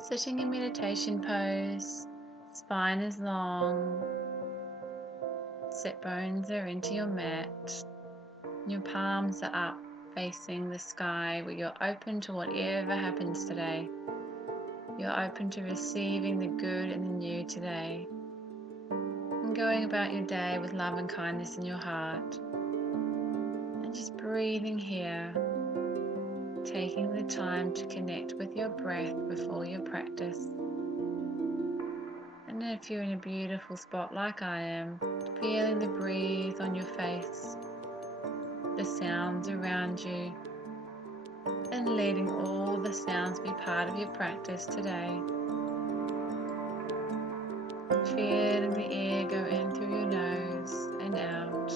Sitting in meditation pose, spine is long, sit bones are into your mat, your palms are up facing the sky where you're open to whatever happens today. You're open to receiving the good and the new today, and going about your day with love and kindness in your heart, and just breathing here, taking the time to connect with your breath before your practice. And if you're in a beautiful spot like I am, feeling the breeze on your face, the sounds around you, and letting all the sounds be part of your practice today. Feeling the air go in through your nose and out,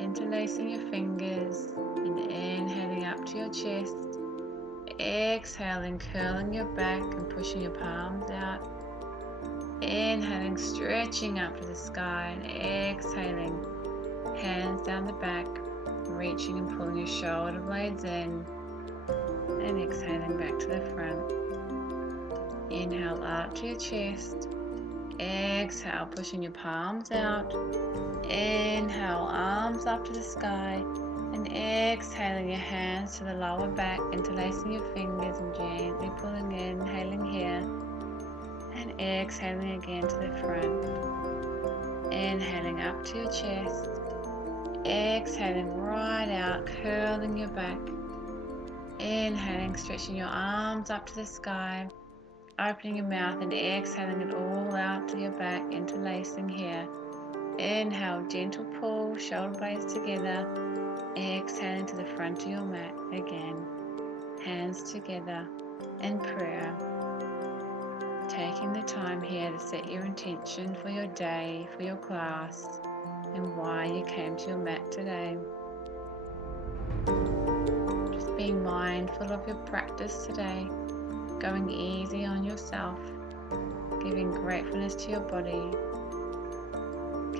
interlacing your fingers and inhaling up to your chest, exhaling, curling your back and pushing your palms out. Inhaling, stretching up to the sky, and exhaling, hands down the back, reaching and pulling your shoulder blades in, and exhaling back to the front. Inhale up to your chest, exhale, pushing your palms out, inhale, arms up to the sky, and exhaling your hands to the lower back, interlacing your fingers and gently pulling in, inhaling here, and exhaling again to the front. Inhaling up to your chest, exhaling right out, curling your back. Inhaling, stretching your arms up to the sky, opening your mouth and exhaling it all out to your back, interlacing here. Inhale, gentle pull, shoulder blades together. Exhaling to the front of your mat again. Hands together and prayer. Taking the time here to set your intention for your day, for your class, and why you came to your mat today. Just being mindful of your practice today, going easy on yourself, giving gratefulness to your body,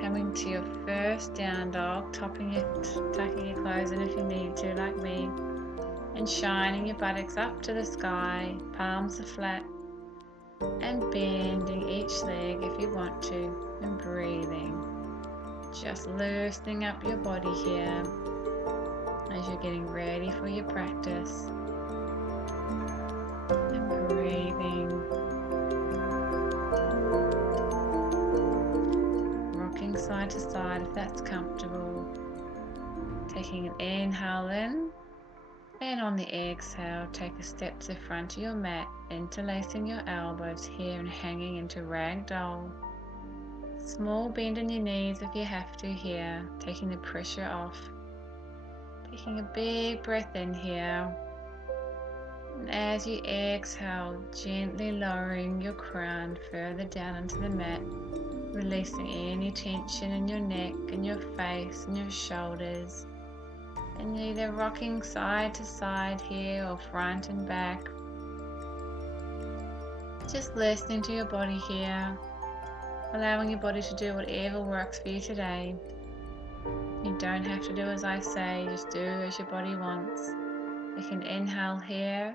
coming to your first down dog, tucking your clothes in if you need to, like me, and shining your buttocks up to the sky, palms are flat, and bending each leg if you want to, and breathing. Just loosening up your body here as you're getting ready for your practice. And breathing. Rocking side to side if that's comfortable. Taking an inhale in. And on the exhale, take a step to the front of your mat, interlacing your elbows here and hanging into ragdoll. Small bend in your knees if you have to here, taking the pressure off. Taking a big breath in here. And as you exhale, gently lowering your crown further down into the mat, releasing any tension in your neck and your face and your shoulders. And either rocking side to side here or front and back. Just listening to your body here, allowing your body to do whatever works for you today. You don't have to do as I say, just do as your body wants. You can inhale here,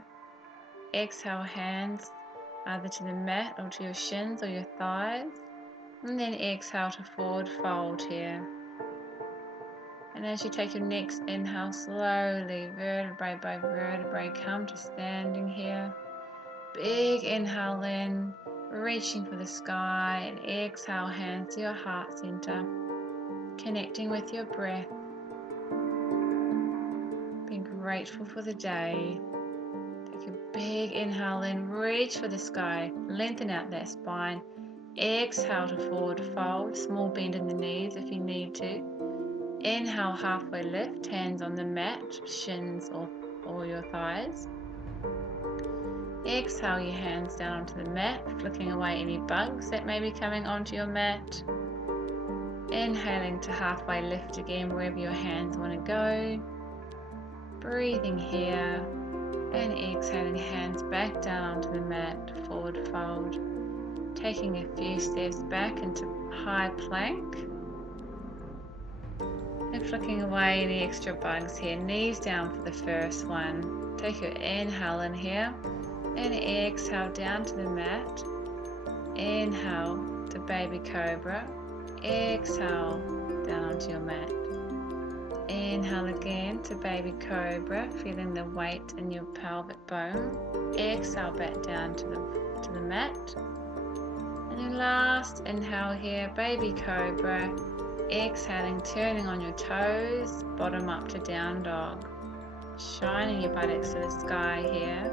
exhale hands either to the mat or to your shins or your thighs, and then exhale to forward fold here. And as you take your next inhale, slowly, vertebrae by vertebrae, come to standing here. Big inhale in, reaching for the sky, and exhale, hands to your heart center, connecting with your breath. Being grateful for the day. Take a big inhale in, reach for the sky, lengthen out that spine. Exhale to forward fold, small bend in the knees if you need to. Inhale, halfway lift, hands on the mat, shins or your thighs. Exhale your hands down onto the mat, flicking away any bugs that may be coming onto your mat. Inhaling to halfway lift again wherever your hands want to go. Breathing here and exhaling hands back down onto the mat, forward fold. Taking a few steps back into high plank. And flicking away any extra bugs here. Knees down for the first one. Take your inhale in here. and exhale down to the mat. Inhale to baby cobra. Exhale down onto your mat. Inhale again to baby cobra, feeling the weight in your pelvic bone. Exhale back down to the mat. And your last inhale here, baby cobra. Exhaling, turning on your toes, bottom up to down dog. Shining your buttocks to the sky here.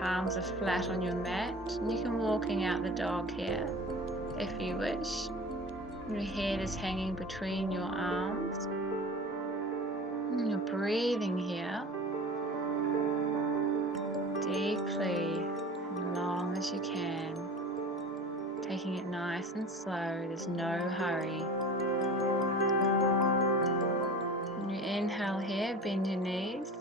Palms are flat on your mat, and you can walking out the dog here if you wish. Your head is hanging between your arms. And you're breathing here deeply, as long as you can. Taking it nice and slow, there's no hurry. When you inhale here, bend your knees.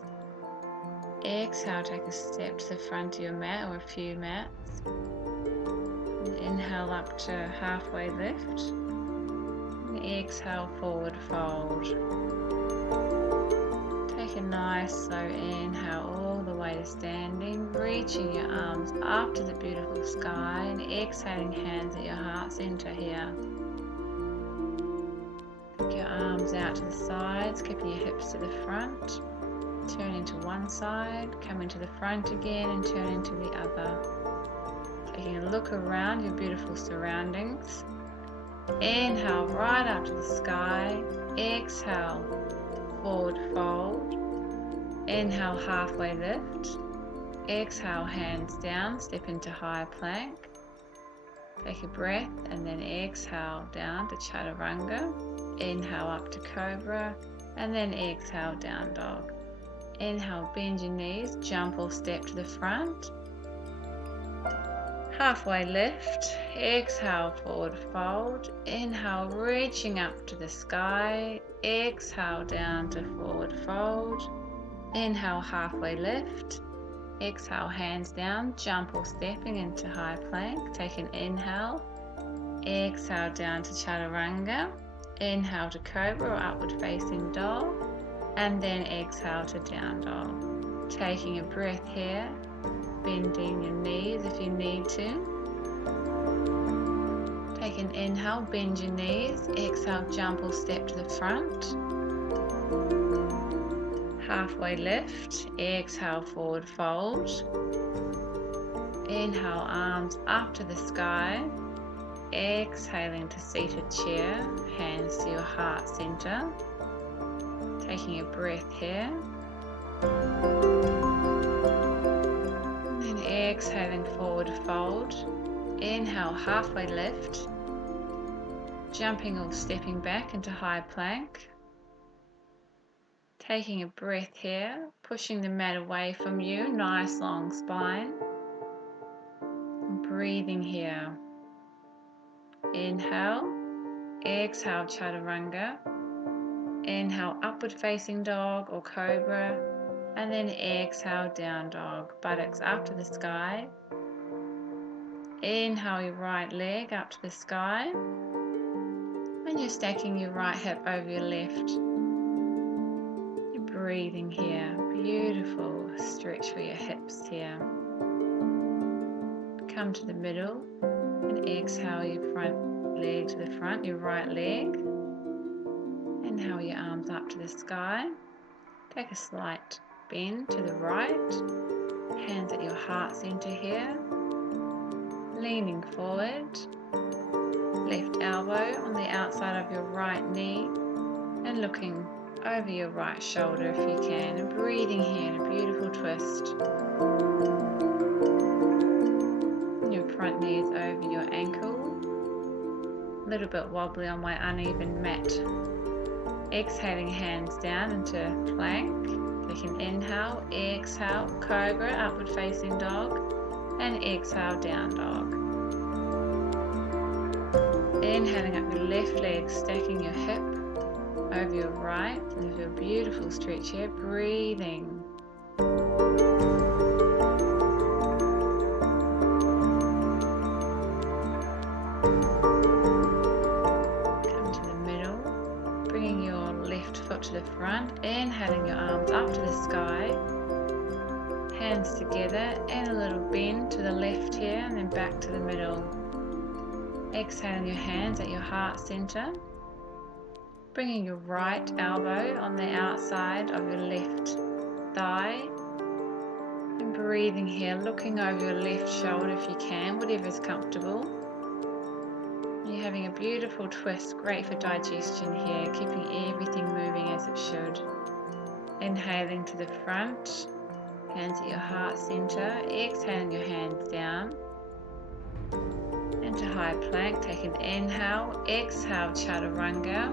Exhale, take a step to the front of your mat or a few mats. And inhale up to halfway lift. And exhale, forward fold. Take a nice slow inhale all the way to standing, reaching your arms up to the beautiful sky and exhaling, hands at your heart center here. Take your arms out to the sides, keeping your hips to the front. Turning to one side, coming to the front again and turning to the other. Taking a look around your beautiful surroundings. Inhale right up to the sky. Exhale, forward fold. Inhale, halfway lift. Exhale, hands down, step into high plank. Take a breath and then exhale down to chaturanga. Inhale up to cobra and then exhale down dog. Inhale, bend your knees, jump or step to the front. Halfway lift. Exhale, forward fold. Inhale, reaching up to the sky. Exhale, down to forward fold. Inhale, halfway lift. Exhale, hands down, jump or stepping into high plank. Take an inhale. Exhale, down to chaturanga. Inhale to cobra or upward facing dog. And then exhale to down dog. Taking a breath here, bending your knees if you need to. Take an inhale, bend your knees. Exhale, jump or step to the front. Halfway lift. Exhale, forward fold. Inhale, arms up to the sky. Exhaling to seated chair, hands to your heart center. Taking a breath here. And then exhaling, forward fold. Inhale, halfway lift. Jumping or stepping back into high plank. Taking a breath here, pushing the mat away from you, nice long spine. And breathing here. Inhale, exhale, chaturanga. Inhale, upward facing dog or cobra, and then exhale, down dog, buttocks up to the sky. Inhale your right leg up to the sky, and you're stacking your right hip over your left. You're breathing here, beautiful stretch for your hips here. Come to the middle and exhale your front leg to the front, your right leg. Inhale your arms up to the sky. Take a slight bend to the right. Hands at your heart center here. Leaning forward. Left elbow on the outside of your right knee. And looking over your right shoulder if you can. And breathing here in a beautiful twist. And your front knee is over your ankle. A little bit wobbly on my uneven mat. Exhaling, hands down into plank. Take an inhale, exhale, cobra, upward facing dog, and exhale, down dog. Inhaling up your left leg, stacking your hip over your right, and a beautiful stretch here, breathing. To the front, inhaling your arms up to the sky, hands together and a little bend to the left here and then back to the middle. Exhaling your hands at your heart center, bringing your right elbow on the outside of your left thigh, and breathing here, looking over your left shoulder if you can, whatever is comfortable. You're having a beautiful twist, great for digestion here, keeping everything moving as it should. Inhaling to the front, hands at your heart center, exhaling your hands down. Into high plank, take an inhale, exhale chaturanga,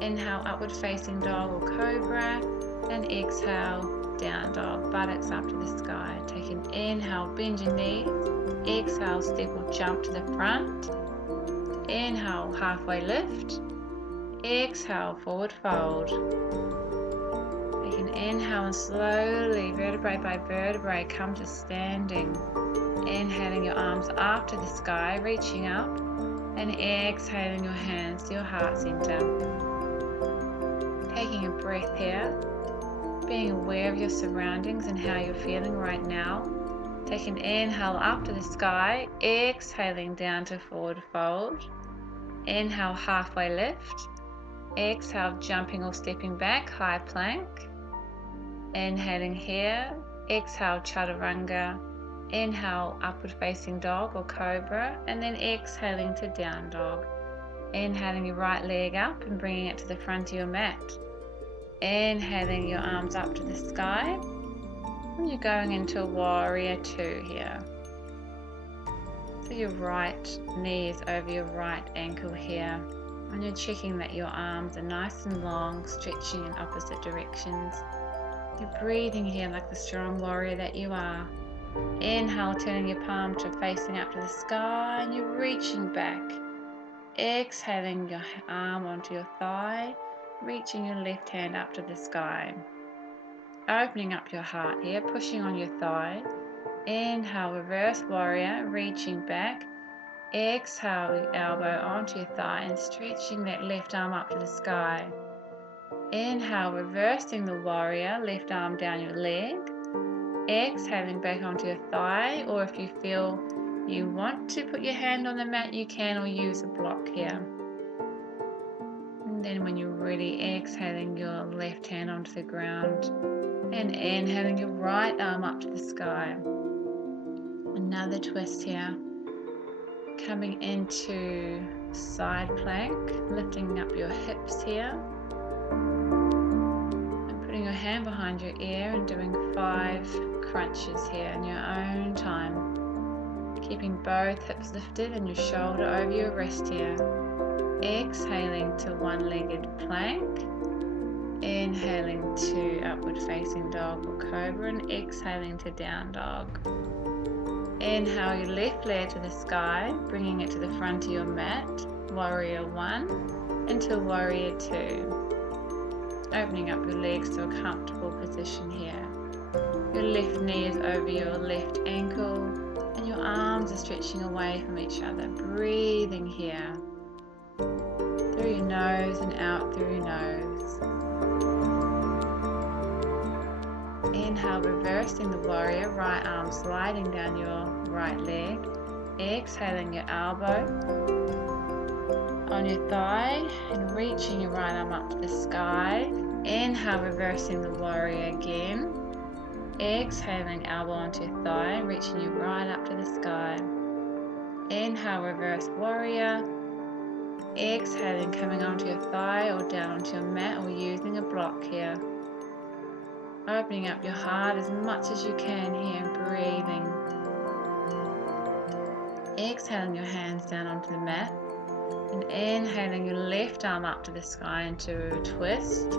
inhale upward facing dog or cobra, and exhale down dog, buttocks up to the sky. Take an inhale, bend your knees, exhale, step or jump to the front, inhale, halfway lift, exhale, forward fold. Take an inhale and slowly, vertebrae by vertebrae, come to standing. Inhaling your arms up to the sky, reaching up, and exhaling your hands to your heart center. Taking a breath here, being aware of your surroundings and how you're feeling right now. Take an inhale up to the sky, exhaling down to forward fold. Inhale, halfway lift. Exhale, jumping or stepping back, high plank. Inhaling here, exhale, chaturanga. Inhale, upward facing dog or cobra, and then exhaling to down dog. Inhaling your right leg up and bringing it to the front of your mat. Inhaling your arms up to the sky, and you're going into warrior two here. So your right knee is over your right ankle here, and you're checking that your arms are nice and long, stretching in opposite directions. You're breathing here like the strong warrior that you are. Inhale, turning your palm to facing up to the sky, and you're reaching back. Exhaling your arm onto your thigh, reaching your left hand up to the sky. Opening up your heart here, pushing on your thigh. Inhale, reverse warrior, reaching back. Exhale, your elbow onto your thigh and stretching that left arm up to the sky. Inhale, reversing the warrior, left arm down your leg. Exhaling back onto your thigh, or if you feel you want to put your hand on the mat, you can, or use a block here. And then when you're ready, exhaling your left hand onto the ground and inhaling your right arm up to the sky. Another twist here. Coming into side plank, lifting up your hips here. And putting your hand behind your ear and doing 5 crunches here in your own time. Keeping both hips lifted and your shoulder over your wrist here. Exhaling to one-legged plank. Inhaling to upward facing dog or cobra, and exhaling to down dog. Inhale your left leg to the sky, bringing it to the front of your mat, warrior 1, into warrior 2. Opening up your legs to a comfortable position here. Your left knee is over your left ankle, and your arms are stretching away from each other. Breathing here. Through your nose and out through your nose. Inhale, reversing the warrior, right arm sliding down your right leg. Exhaling your elbow on your thigh and reaching your right arm up to the sky. Inhale, reversing the warrior again. Exhaling elbow onto your thigh, reaching you right up to the sky. Inhale, reverse warrior. Exhaling, coming onto your thigh or down onto your mat, or using a block here. Opening up your heart as much as you can here and breathing. Exhaling your hands down onto the mat. And inhaling your left arm up to the sky into a twist.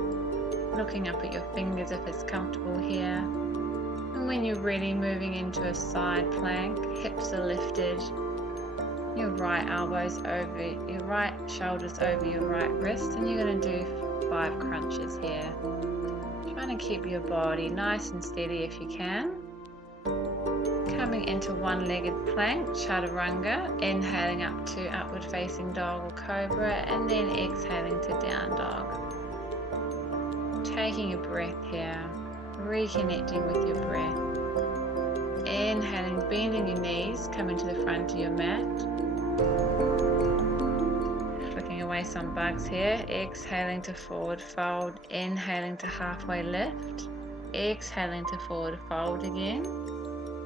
Looking up at your fingers if it's comfortable here. And when you're ready, moving into a side plank, hips are lifted. Your right elbows over, your right shoulders over your right wrist, and you're going to do 5 crunches here. Trying to keep your body nice and steady if you can. Coming into one-legged plank, chaturanga, inhaling up to upward facing dog or cobra, and then exhaling to down dog. Taking a breath here, reconnecting with your breath. Inhaling, bending your knees, coming to the front of your mat. Flicking away some bugs here. Exhaling to forward fold. Inhaling to halfway lift. Exhaling to forward fold again.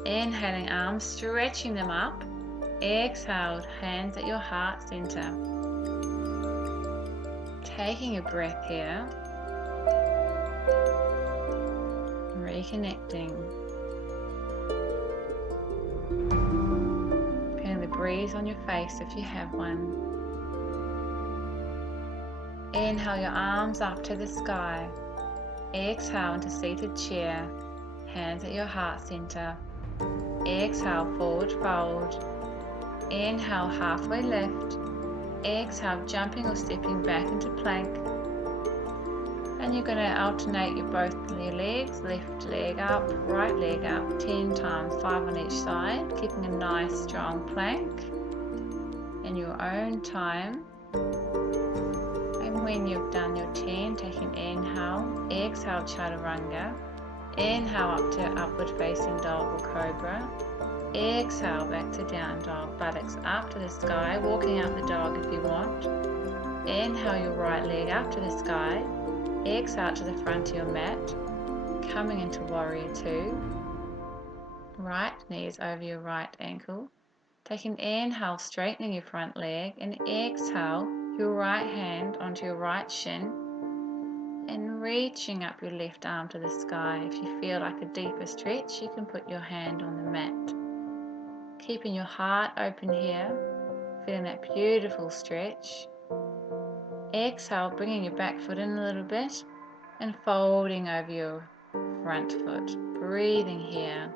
Inhaling, arms, stretching them up. Exhaled, hands at your heart center. Taking a breath here. Reconnecting. Feeling the breeze on your face if you have one. Inhale your arms up to the sky. Exhale into seated chair. Hands at your heart center. Exhale, forward fold. Inhale, halfway lift. Exhale, jumping or stepping back into plank. And you're going to alternate both your legs, left leg up, right leg up, 10 times, 5 on each side, keeping a nice strong plank in your own time. And when you've done your 10, take an inhale, exhale, chaturanga, inhale up to upward facing dog or cobra, exhale back to down dog, buttocks up to the sky, walking out the dog if you want. Inhale your right leg up to the sky. Exhale to the front of your mat, coming into warrior two. Right knee is over your right ankle. Take an inhale, straightening your front leg, and exhale your right hand onto your right shin and reaching up your left arm to the sky. If you feel like a deeper stretch, you can put your hand on the mat. Keeping your heart open here, feeling that beautiful stretch. Exhale, bringing your back foot in a little bit and folding over your front foot. Breathing here.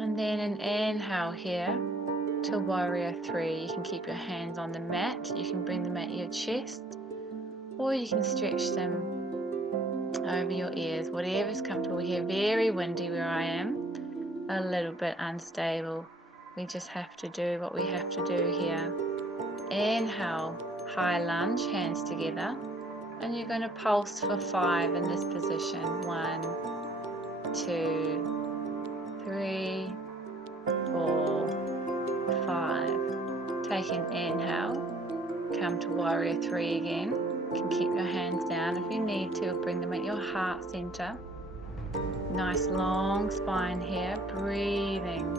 And then an inhale here to warrior three. You can keep your hands on the mat. You can bring them at your chest, or you can stretch them over your ears. Whatever's comfortable here. Very windy where I am. A little bit unstable. We just have to do what we have to do here. Inhale, high lunge, hands together, and you're going to pulse for 5 in this position. 1, 2, 3, 4, 5. Take an inhale, come to warrior 3 again. You can keep your hands down if you need to, or bring them at your heart center. Nice long spine here, breathing.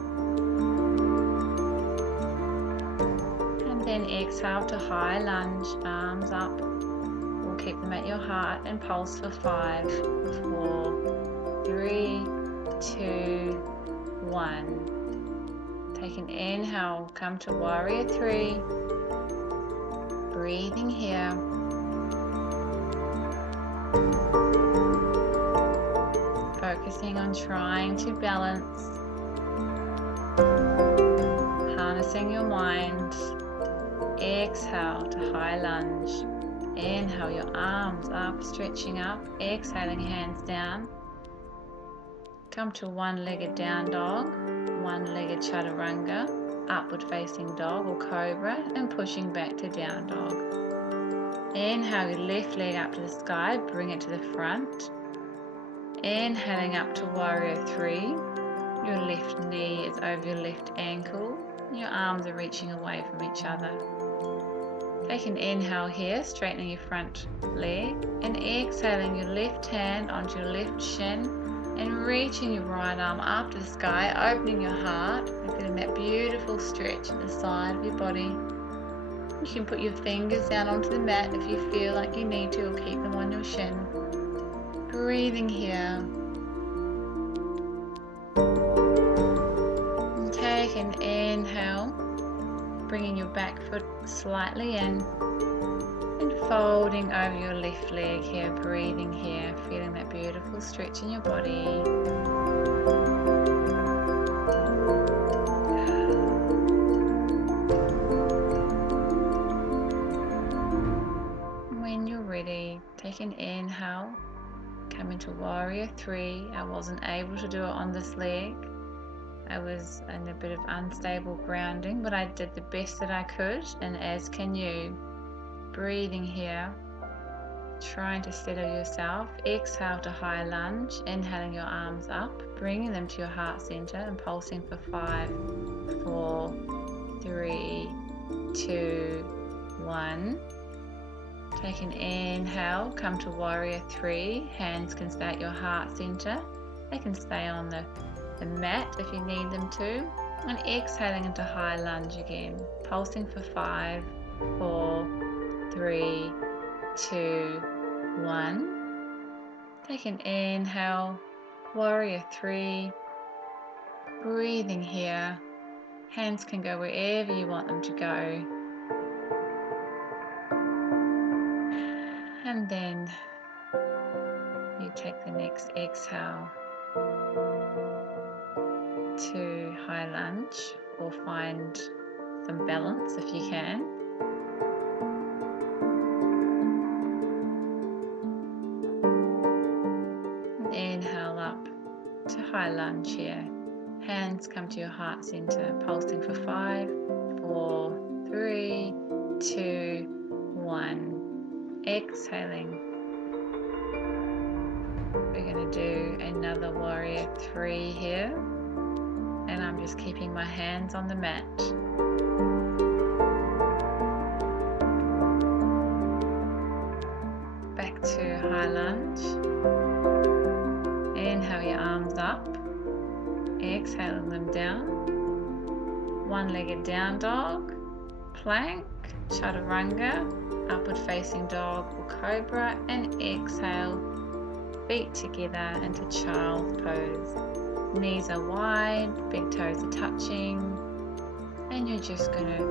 Then exhale to high lunge, arms up. We'll keep them at your heart and pulse for 5, 4, 3, 2, 1. Take an inhale, come to warrior 3. Breathing here. Focusing on trying to balance. Harnessing your mind. Exhale to high lunge. Inhale your arms up, stretching up. Exhaling, hands down. Come to one-legged down dog, one-legged chaturanga, upward facing dog or cobra, and pushing back to down dog. Inhale your left leg up to the sky, bring it to the front. Inhaling up to warrior 3. Your left knee is over your left ankle. Your arms are reaching away from each other. Take an inhale here, straightening your front leg, and exhaling your left hand onto your left shin and reaching your right arm up to the sky, opening your heart and feeling that beautiful stretch at the side of your body. You can put your fingers down onto the mat if you feel like you need to, or keep them on your shin. Breathing here. And take an inhale, bringing your back foot slightly in and folding over your left leg here, breathing here, feeling that beautiful stretch in your body. When you're ready, take an inhale, come into warrior 3. I wasn't able to do it on this leg. I was in a bit of unstable grounding, but I did the best that I could, and as can you. Breathing here, trying to settle yourself. Exhale to high lunge, inhaling your arms up, bringing them to your heart center and pulsing for 5, 4, 3, 2, 1. Take an inhale, come to warrior 3. Hands can stay at your heart center. They can stay on the mat if you need them to. And exhaling into high lunge again. Pulsing for 5, 4, 3, 2, 1. Take an inhale, warrior 3. Breathing here. Hands can go wherever you want them to go. And then you take the next exhale to high lunge, or find some balance if you can. And inhale up to high lunge here. Hands come to your heart center, pulsing for 5, 4, 3, 2, 1. Exhaling. We're going to do another warrior 3 here, and I'm just keeping my hands on the mat. Back to high lunge. Inhale your arms up, exhaling them down. One-legged down dog, plank, chaturanga, upward facing dog or cobra, and exhale, feet together into child's pose. Knees are wide, big toes are touching, and you're just going to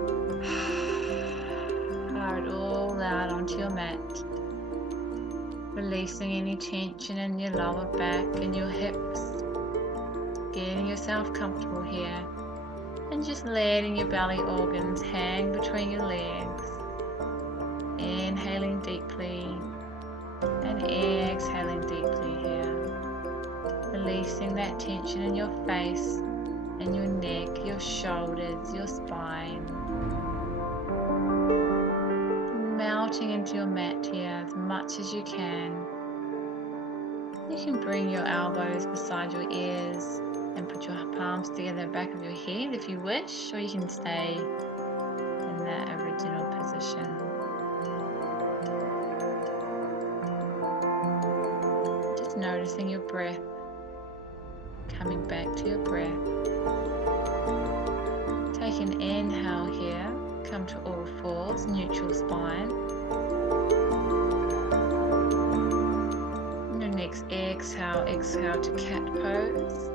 pour it all out onto your mat, releasing any tension in your lower back and your hips, getting yourself comfortable here, and just letting your belly organs hang between your legs. Inhaling deeply and exhaling deeply here. Releasing that tension in your face and your neck, your shoulders, your spine. Melting into your mat here as much as you can. You can bring your elbows beside your ears and put your palms together at the back of your head if you wish, or you can stay in that original position. Just noticing your breath, coming back to your breath. Take an inhale here, come to all fours, neutral spine. And your next exhale, exhale to cat pose.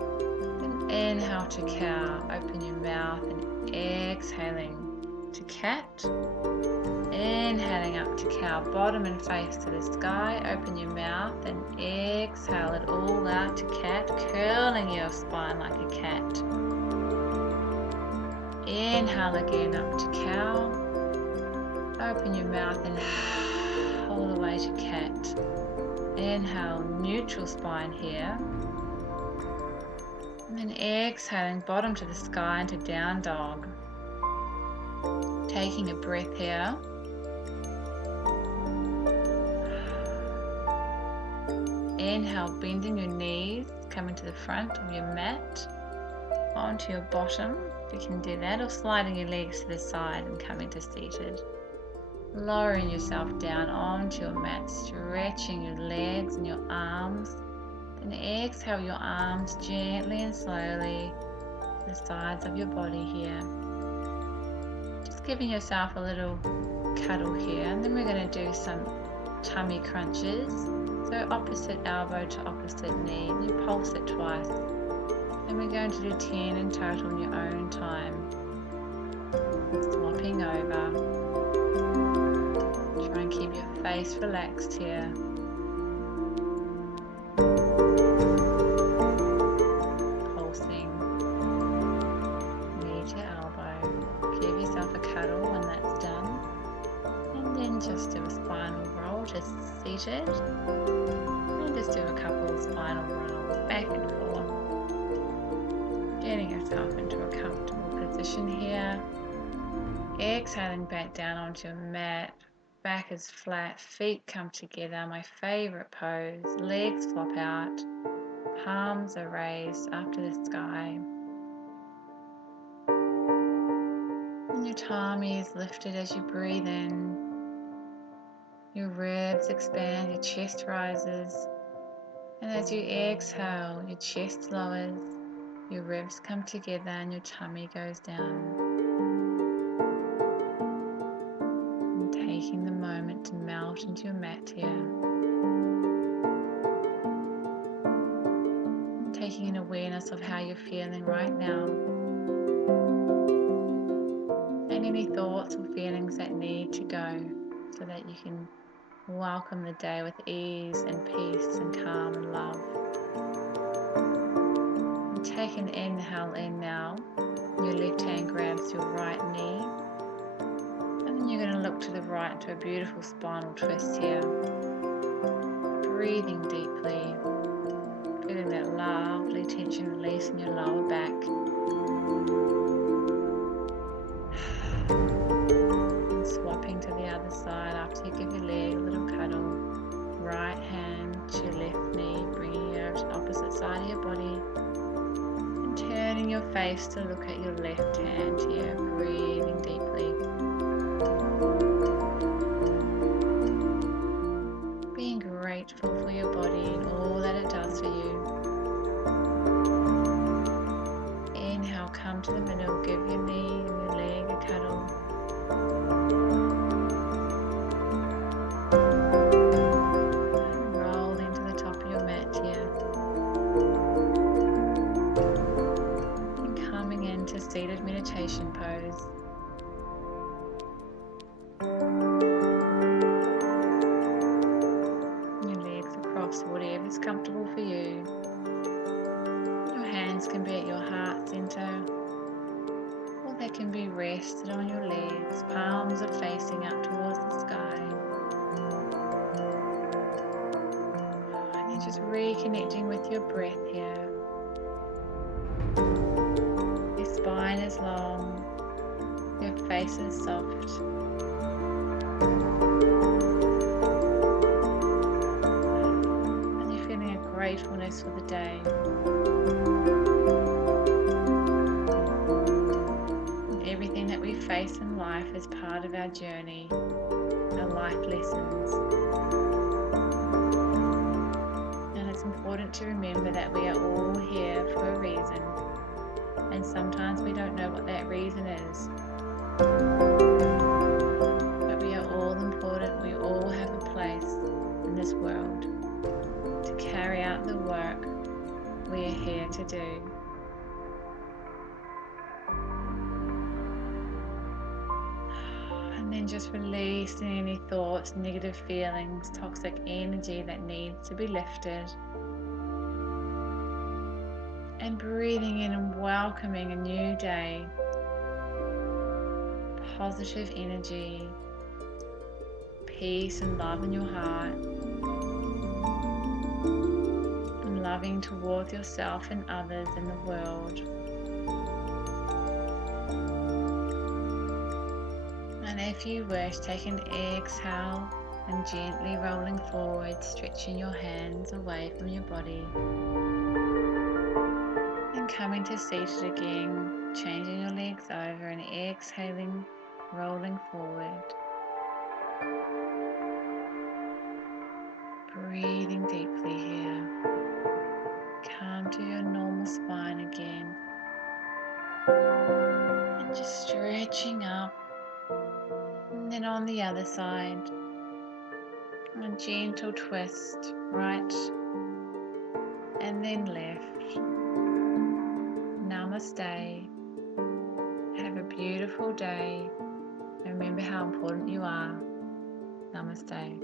And inhale to cow, open your mouth and exhaling to cat. Inhaling up to cow, bottom and face to the sky, open your mouth and exhale it all out to cat, curling your spine like a cat. Inhale again up to cow, open your mouth and all the way to cat. Inhale, neutral spine here. And then exhaling bottom to the sky into down dog. Taking a breath here. Inhale, bending your knees, coming to the front of your mat, onto your bottom, if you can do that, or sliding your legs to the side and coming to seated. Lowering yourself down onto your mat, stretching your legs and your arms. Then exhale your arms gently and slowly to the sides of your body here. Just giving yourself a little cuddle here, and then we're going to do some tummy crunches. So opposite elbow to opposite knee, and you pulse it twice. And we're going to do 10 in total in your own time. Swapping over. Try and keep your face relaxed here. Pulsing knee to elbow. Give yourself a cuddle when that's done. And then just do a spinal roll to seated. And just do a couple of spinal rolls back and forth. Getting yourself into a comfortable position here. Exhaling back down onto your mat. Back is flat, feet come together, my favorite pose. Legs flop out, palms are raised up to the sky. And your tummy is lifted as you breathe in. Your ribs expand, your chest rises. And as you exhale, your chest lowers, your ribs come together and your tummy goes down. And taking the moment to melt into your mat here. And taking an awareness of how you're feeling right now. And any thoughts or feelings that need to go so that you can welcome the day with ease and peace and calm and love. And take an inhale in now. Your left hand grabs your right knee. And then you're going to look to the right into a beautiful spinal twist here. Breathing deeply. Feeling that lovely tension release in your lower back. And swapping to the other side after you give your leg a little cuddle. Right hand to your left knee, bringing you over to the opposite side of your body. And turning your face to look at your left hand here, breathing deeply. Being grateful for your body and all that it does for you. Inhale, come to the middle, give your knee and your leg a cuddle. And roll into the top of your mat here. And coming into seated meditation pose. Your legs across, whatever's comfortable for you. Your hands can be at your heart center, or they can be rested on your legs. Palms are facing up towards the sky. And you're just reconnecting with your breath here. Your spine is long, your face is soft. And you're feeling a gratefulness for the day. Everything that we face in life is part of our journey, our life lessons. And it's important to remember that we are all here for a reason. And sometimes we don't know what that reason is. But we are all important. We all have a place in this world to carry out the work we are here to do. And then just releasing any thoughts, negative feelings, toxic energy that needs to be lifted. And breathing in and welcoming a new day. Positive energy, peace and love in your heart. And loving towards yourself and others in the world. And if you wish, take an exhale and gently rolling forward, stretching your hands away from your body. And coming to seated again, changing your legs over and exhaling, rolling forward. Breathing deeply here. Come to your normal spine again. And just stretching up. And then on the other side, a gentle twist, right and then left. Namaste. Have a beautiful day. And remember how important you are. Namaste.